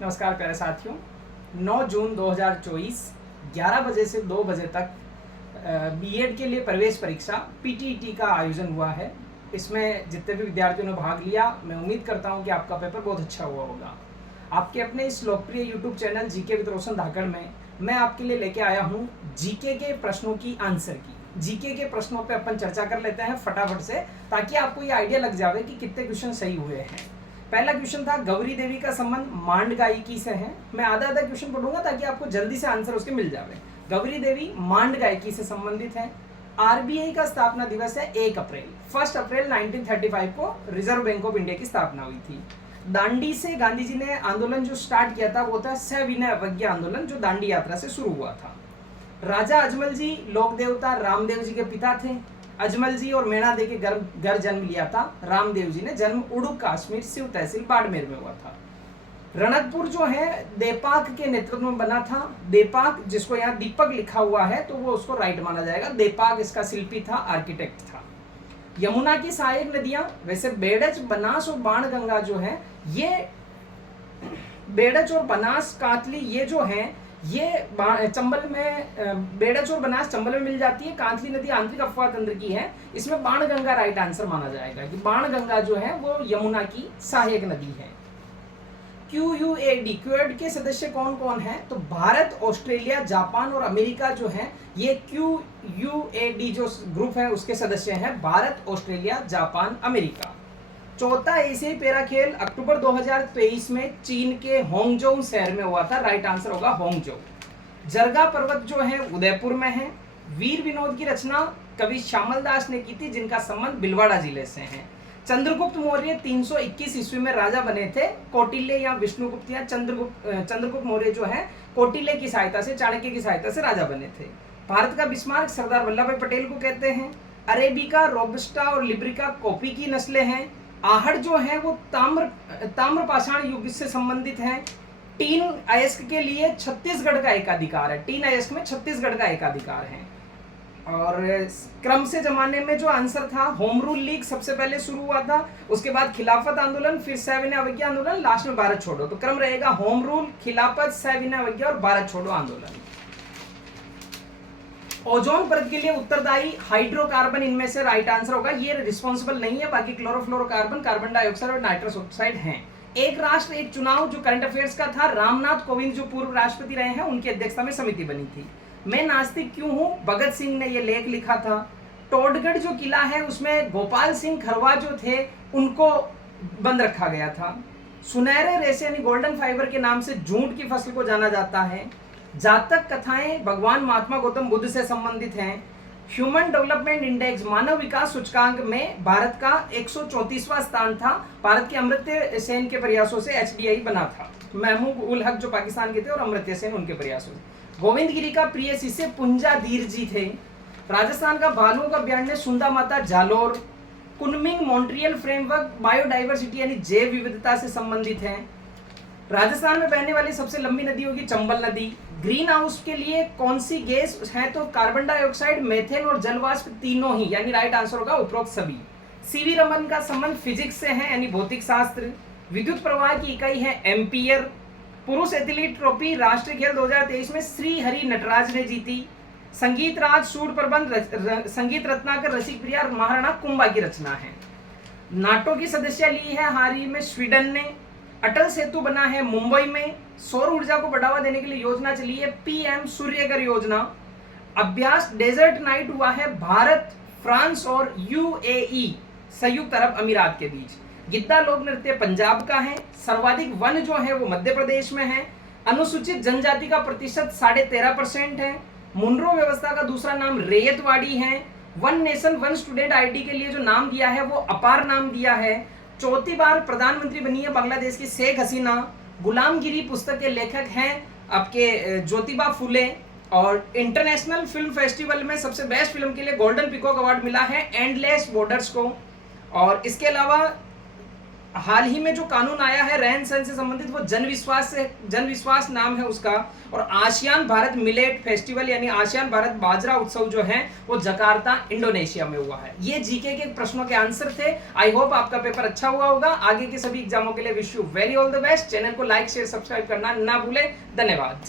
नमस्कार प्यारे साथियों। 9 जून 2024 11 बजे से 2 बजे तक बीएड के लिए प्रवेश परीक्षा पीटीईटी का आयोजन हुआ है। इसमें जितने भी विद्यार्थियों ने भाग लिया, मैं उम्मीद करता हूं कि आपका पेपर बहुत अच्छा हुआ होगा। आपके अपने इस लोकप्रिय यूट्यूब चैनल जीके विद रोशन धाकड़ में मैं आपके लिए लेके आया हूं जीके के प्रश्नों की आंसर की। जीके के प्रश्नों पे अपन चर्चा कर लेते हैं फटाफट से, ताकि आपको ये आइडिया लग जावे कि कितने क्वेश्चन सही हुए हैं। पहला क्वेश्चन था गौरी देवी का संबंध मांड गायकी से है। मैं आधा आधा क्वेश्चन पढ़ूंगा ताकि आपको जल्दी से आंसर उसके मिल जावे। गौरी देवी मांड गायकी से संबंधित है। आरबीआई का स्थापना दिवस है 1 अप्रैल। 1 अप्रैल 1935 को रिजर्व बैंक ऑफ इंडिया की स्थापना हुई थी। दांडी से गांधी जी ने आंदोलन जो स्टार्ट किया था वो था सविनय अवज्ञा आंदोलन, जो दांडी यात्रा से शुरू हुआ था। राजा अजमल जी लोक देवता रामदेव जी के पिता थे। अजमल जी और मेणा दे के घर जन्म लिया था। रामदेव जी ने जन्म उड़ुक काश्मीर शिव तहसील बाड़मेर में हुआ था। रणकपुर जो है देपाक के नेतृत्व में बना था। देपाक, जिसको यहाँ दीपक लिखा हुआ है तो वो उसको राइट माना जाएगा। देपाक इसका शिल्पी था, आर्किटेक्ट था। यमुना की सहायक नदियां, वैसे बेड़च, बनास और बाणगंगा जो है, ये बेड़च और बनास कातली ये जो है ये चंबल में, बेड़च और बनास चंबल में मिल जाती है। कांतली नदी आंतरिक अफवाह तंत्र की है। इसमें बाणगंगा राइट आंसर माना जाएगा कि बाणगंगा जो है वो यमुना की सहायक नदी है। क्यूएड के सदस्य कौन कौन है? तो भारत, ऑस्ट्रेलिया, जापान और अमेरिका जो है, ये क्यूएडी जो ग्रुप है उसके सदस्य हैं। Bharat, Australia, Japan, America. चौथा एशियाई पैरा खेल अक्टूबर 2023 में चीन के होंगजोउ शहर में हुआ था। राइट आंसर होगा होंगजोउ। जरगा पर्वत जो है उदयपुर में है। वीर विनोद की रचना कवि श्यामल दास ने की थी, जिनका संबंध भीलवाड़ा जिले से है। चंद्रगुप्त मौर्य 321 ईस्वी में राजा बने थे। कौटिल्य या विष्णुगुप्त या चंद्रगुप्त मौर्य जो है कौटिल्य की सहायता से, चाणक्य की सहायता से राजा बने थे। भारत का बिस्मार्क सरदार वल्लभ भाई पटेल को कहते हैं। अरेबिका, रोबस्टा और लिब्रिका कॉफी की नस्लें हैं। आहड़ जो है वो ताम्र पाषाण युग से संबंधित है। टीन अयस्क के लिए छत्तीसगढ़ का एकाधिकार है। टीन अयस्क में छत्तीसगढ़ का एकाधिकार है। और क्रम से जमाने में जो आंसर था, होम रूल लीग सबसे पहले शुरू हुआ था, उसके बाद खिलाफत आंदोलन, फिर सविनय अवज्ञा आंदोलन, लास्ट में भारत छोड़ो। तो क्रम रहेगा होम रूल, खिलाफत, सविनय अवज्ञा और भारत छोड़ो आंदोलन। ओजोन परत के लिए उत्तरदायी हाइड्रोकार्बन इनमें से राइट आंसर होगा। ये रिस्पॉन्सिबल नहीं है, बाकी क्लोरोफ्लोरोकार्बन, कार्बन डाइऑक्साइड और नाइट्रस ऑक्साइड हैं। एक राष्ट्र एक चुनाव जो करंट अफेयर्स का था, रामनाथ कोविंद जो पूर्व राष्ट्रपति रहे हैं उनकी अध्यक्षता में समिति बनी थी। मैं नास्तिक क्यों हूं, भगत सिंह ने यह लेख लिखा था। टोडगढ़ जो किला है उसमें गोपाल सिंह खरवा जो थे उनको बंद रखा गया था। सुनहरे रेशे यानी गोल्डन फाइबर के नाम से जूट की फसल को जाना जाता है। जातक कथाएं भगवान महात्मा गौतम बुद्ध से संबंधित हैं। ह्यूमन डेवलपमेंट इंडेक्स मानव विकास सूचकांक में भारत का 134वां स्थान था। भारत के अमर्त्य सेन के प्रयासों से एचडीआई बना था। महमूद उल हक जो पाकिस्तान के थे और अमर्त्य सेन उनके प्रयासों से। गोविंद गिरी का प्रिय शिष्य पुंजा धीर जी थे। राजस्थान का भालू का अभ्यारण्य सुंदा माता Jalore. Kunming Montreal framework biodiversity यानी जैव विविधता से संबंधित है। राजस्थान में बहने वाली सबसे लंबी नदी होगी चंबल नदी। ग्रीन हाउस के लिए कौन सी गैस है? तो कार्बन डाइऑक्साइड, मेथेन और जलवाष्प तीनों ही, यानी राइट आंसर होगा उपरोक्त सभी। सीवी रमन का संबंध फिजिक्स से है यानी भौतिक शास्त्र। विद्युत प्रवाह की इकाई है एम्पियर। पुरुष एथलीट ट्रॉफी राष्ट्रीय खेल 2023 में श्री हरि नटराज ने जीती। संगीत राज सूर प्रबंध संगीत रत्नाकर रसिक प्रिया महाराणा कुंभा की रचना है। नाटो की सदस्य ली है हाल ही में स्वीडन ने। अटल सेतु बना है मुंबई में। सौर ऊर्जा को बढ़ावा देने के लिए योजना चली है पीएम सूर्यगर योजना। अभ्यास डेजर्ट नाइट हुआ है भारत, फ्रांस और यूएई संयुक्त अरब अमीरात के बीच। गिद्दा लोक नृत्य पंजाब का है। सर्वाधिक वन जो है वो मध्य प्रदेश में है। अनुसूचित जनजाति का प्रतिशत 13.5% है। मुनरो व्यवस्था का दूसरा नाम रेयतवाड़ी है। One nation one student ID के लिए जो नाम दिया है वो अपार नाम दिया है। चौथी बार प्रधानमंत्री बनी है बांग्लादेश की शेख हसीना। गुलामगिरी पुस्तक के लेखक हैं आपके ज्योतिबा फुले। और इंटरनेशनल फिल्म फेस्टिवल में सबसे बेस्ट फिल्म के लिए गोल्डन पीकॉक अवार्ड मिला है एंडलेस बॉर्डर्स को। और इसके अलावा हाल ही में जो कानून आया है रहन सहन से संबंधित वो जनविश्वास नाम है उसका। और आसियान भारत मिलेट फेस्टिवल यानी आसियान भारत बाजरा उत्सव जो है वो जकार्ता इंडोनेशिया में हुआ है। ये जीके के प्रश्नों के आंसर थे। आई होप आपका पेपर अच्छा हुआ होगा। आगे के सभी एग्जामों के लिए wish you very all the best. Channel को लाइक शेयर सब्सक्राइब करना ना भूले। धन्यवाद।